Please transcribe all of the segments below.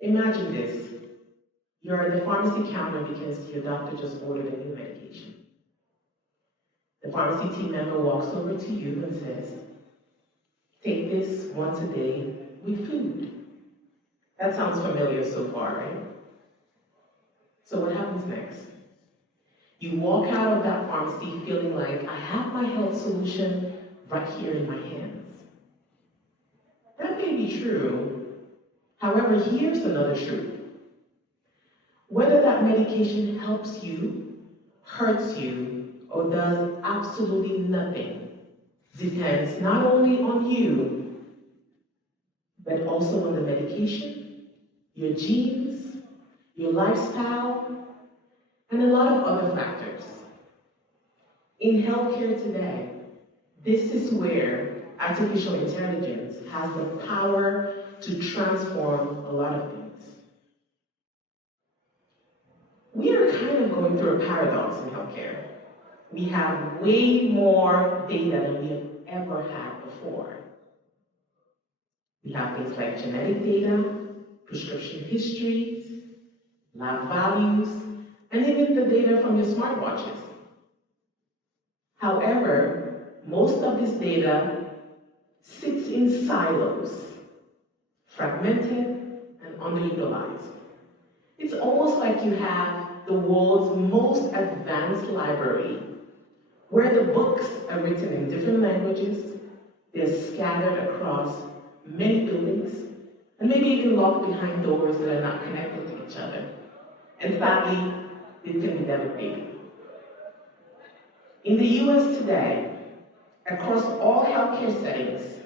Imagine this. You're at the pharmacy counter because your doctor just ordered a new medication. The pharmacy team member walks over to you and says, take this once a day with food. That sounds familiar so far, right? So what happens next? You walk out of that pharmacy feeling like, I have my health solution right here in my hands. That may be true. However, here's another truth. Whether that medication helps you, hurts you, or does absolutely nothing depends not only on you, but also on the medication, your genes, your lifestyle, and a lot of other factors. In healthcare today, this is where artificial intelligence has the power to transform a lot of things. We are kind of going through a paradox in healthcare. We have way more data than we have ever had before. We have things like genetic data, prescription histories, lab values, and even the data from your smartwatches. However, most of this data sits in silos, fragmented and underutilized. It's almost like you have the world's most advanced library, where the books are written in different languages, they're scattered across many buildings, and maybe even locked behind doors that are not connected to each other. And sadly, it can be devastating. In the US today, across all healthcare settings,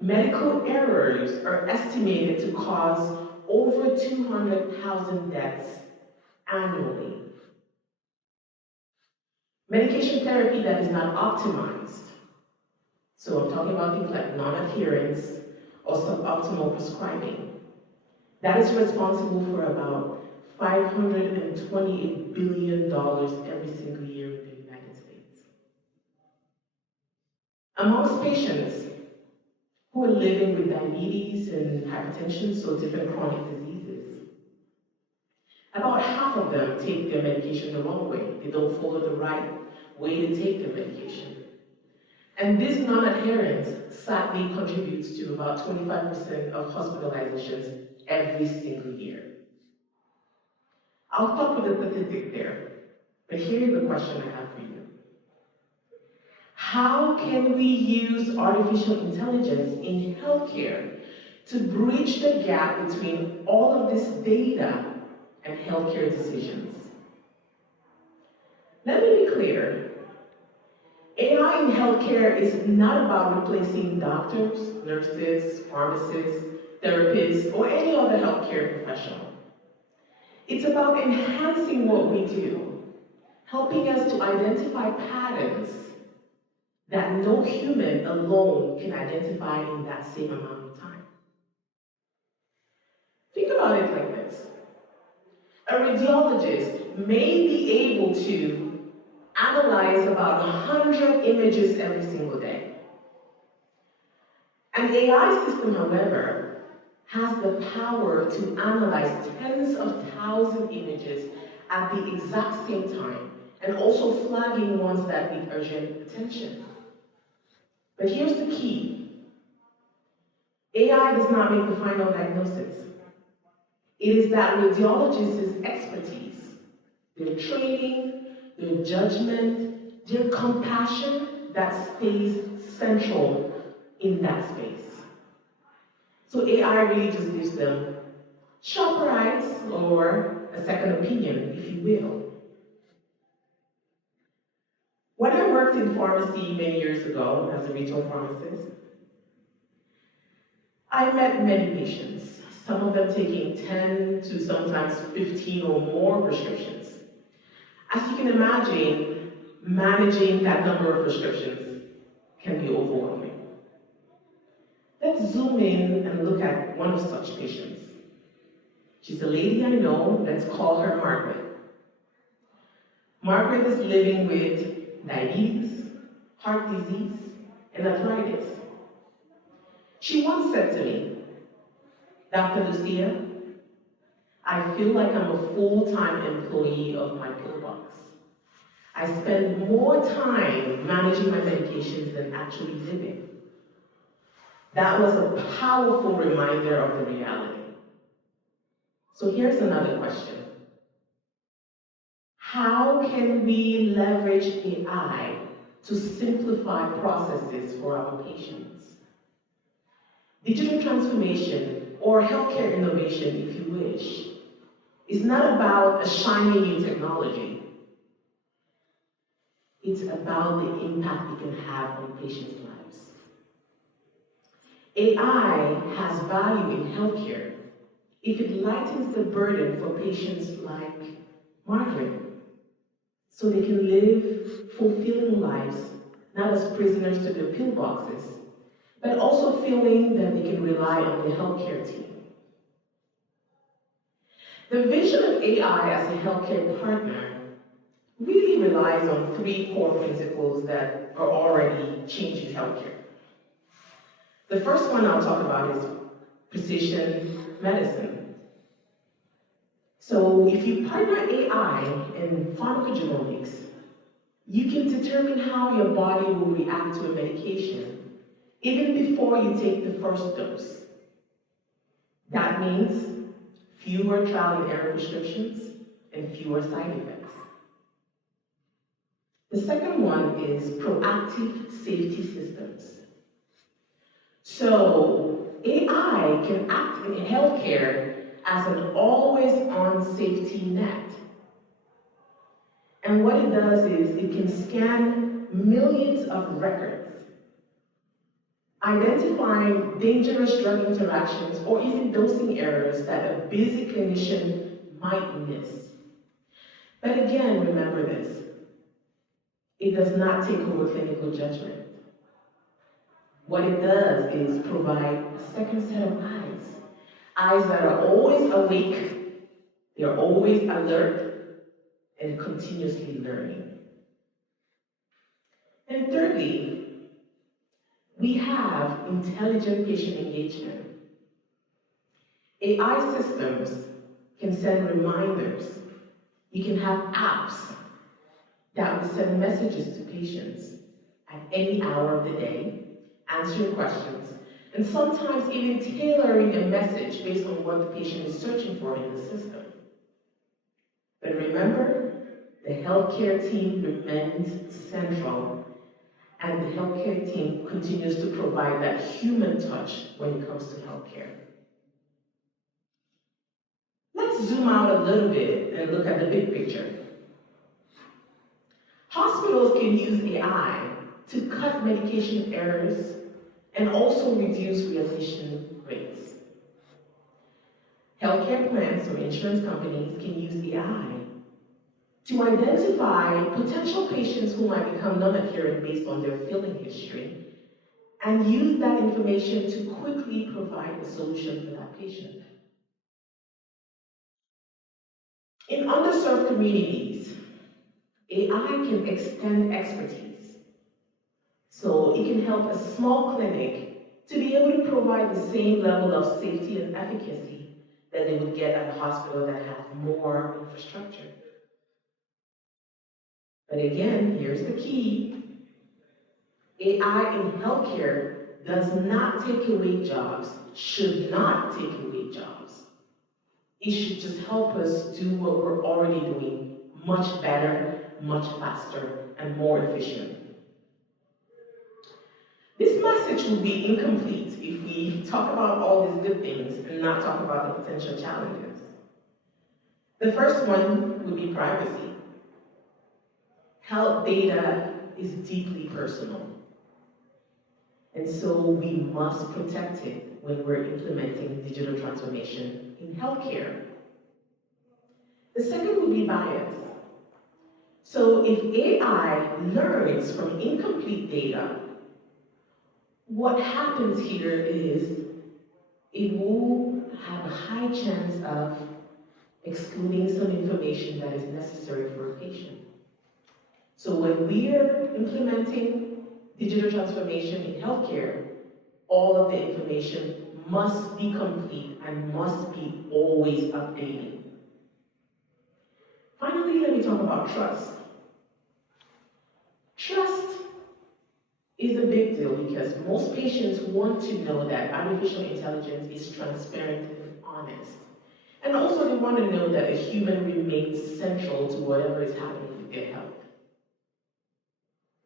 medical errors are estimated to cause over 200,000 deaths annually. Medication therapy that is not optimized, so I'm talking about things like non-adherence or suboptimal prescribing, that is responsible for about $528 billion every single year in the United States. Amongst patients who are living with diabetes and hypertension, so different chronic diseases, about half of them take their medication the wrong way. They don't follow the right way to take their medication. And this non-adherence sadly contributes to about 25% of hospitalizations every single year. I'll stop with the statistic there, but here's the question I have for you. How can we use artificial intelligence in healthcare to bridge the gap between all of this data and healthcare decisions? Let me be clear. AI in healthcare is not about replacing doctors, nurses, pharmacists, therapists, or any other healthcare professional. It's about enhancing what we do, helping us to identify patterns that no human alone can identify in that same amount of time. Think about it like this. A radiologist may be able to analyze about 100 images every single day. An AI system, however, has the power to analyze tens of thousands images at the exact same time, and also flagging ones that need urgent attention. But here's the key. AI does not make the final diagnosis. It is that radiologist's expertise, their training, their judgment, their compassion that stays central in that space. So AI really just gives them sharper eyes or a second opinion, if you will. When I worked in pharmacy many years ago as a retail pharmacist, I met many patients, some of them taking 10 to sometimes 15 or more prescriptions. As you can imagine, managing that number of prescriptions can be overwhelming. Let's zoom in and look at one of such patients. She's a lady I know, let's call her Margaret. Margaret is living with diabetes, heart disease, and arthritis. She once said to me, Dr. Lucia, I feel like I'm a full-time employee of my pillbox. I spend more time managing my medications than actually living. That was a powerful reminder of the reality. So here's another question. How can we leverage AI to simplify processes for our patients? Digital transformation, or healthcare innovation, if you wish, is not about a shiny new technology. It's about the impact it can have on patients' lives. AI has value in healthcare if it lightens the burden for patients like Margaret, so they can live fulfilling lives, not as prisoners to their pillboxes, but also feeling that they can rely on the healthcare team. The vision of AI as a healthcare partner really relies on three core principles that are already changing healthcare. The first one I'll talk about is precision medicine. So if you partner AI and pharmacogenomics, you can determine how your body will react to a medication even before you take the first dose. That means fewer trial and error prescriptions and fewer side effects. The second one is proactive safety systems. So AI can act in healthcare as an always-on safety net. And what it does is it can scan millions of records, identifying dangerous drug interactions or even dosing errors that a busy clinician might miss. But again, remember this. It does not take over clinical judgment. What it does is provide a second set of eyes. Eyes that are always awake, they're always alert, and continuously learning. And thirdly, we have intelligent patient engagement. AI systems can send reminders. You can have apps that will send messages to patients at any hour of the day, answering questions, and sometimes even tailoring a message based on what the patient is searching for in the system. But remember, the healthcare team remains central, and the healthcare team continues to provide that human touch when it comes to healthcare. Let's zoom out a little bit and look at the big picture. Hospitals can use AI to cut medication errors and also reduce readmission rates. Healthcare plans or insurance companies can use AI to identify potential patients who might become non-adherent based on their filling history and use that information to quickly provide a solution for that patient. In underserved communities, AI can extend expertise. So it can help a small clinic to be able to provide the same level of safety and efficacy that they would get at a hospital that has more infrastructure. But again, here's the key. AI in healthcare does not take away jobs, should not take away jobs. It should just help us do what we're already doing much better, much faster, and more efficient. This message would be incomplete if we talk about all these good things and not talk about the potential challenges. The first one would be privacy. Health data is deeply personal. And so we must protect it when we're implementing digital transformation in healthcare. The second would be bias. So if AI learns from incomplete data, what happens here is it will have a high chance of excluding some information that is necessary for a patient. So when we are implementing digital transformation in healthcare, all of the information must be complete and must be always updated. Finally, let me talk about trust. Trust is a big deal because most patients want to know that artificial intelligence is transparent and honest. And also they want to know that a human remains central to whatever is happening with their health.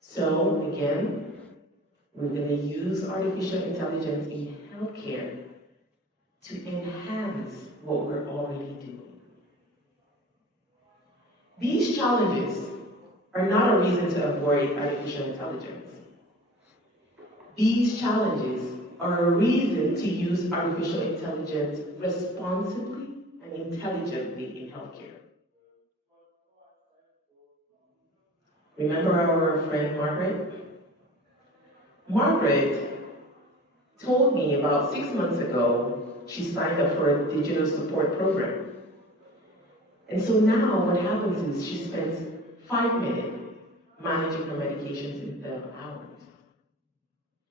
So again, we're going to use artificial intelligence in healthcare to enhance what we're already doing. These challenges are not a reason to avoid artificial intelligence. These challenges are a reason to use artificial intelligence responsibly and intelligently in healthcare. Remember our friend Margaret? Margaret told me about 6 months ago she signed up for a digital support program. And so now what happens is she spends 5 minutes managing her medications instead of hours.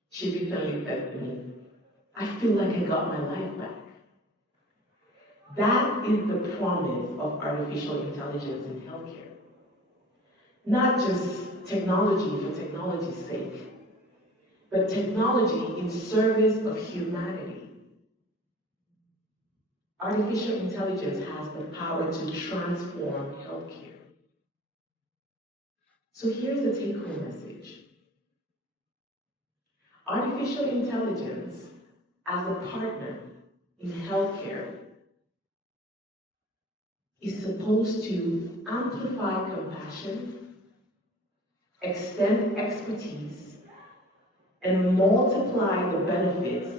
She recently said to me, I feel like I got my life back. That is the promise of artificial intelligence in healthcare. Not just technology for technology's sake, but technology in service of humanity. Artificial intelligence has the power to transform healthcare. So here's the take-home message. Artificial intelligence as a partner in healthcare is supposed to amplify compassion, extend expertise, and multiply the benefits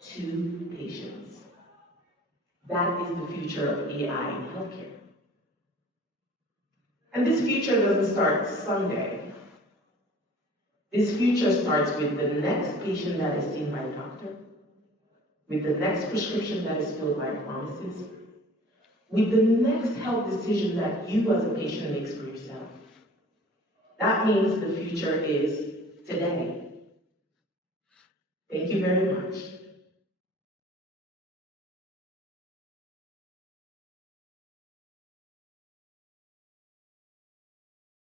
to patients. That is the future of AI in healthcare. And this future doesn't start someday. This future starts with the next patient that is seen by a doctor, with the next prescription that is filled by a pharmacist, with the next health decision that you as a patient makes for yourself. That means the future is today. Thank you very much.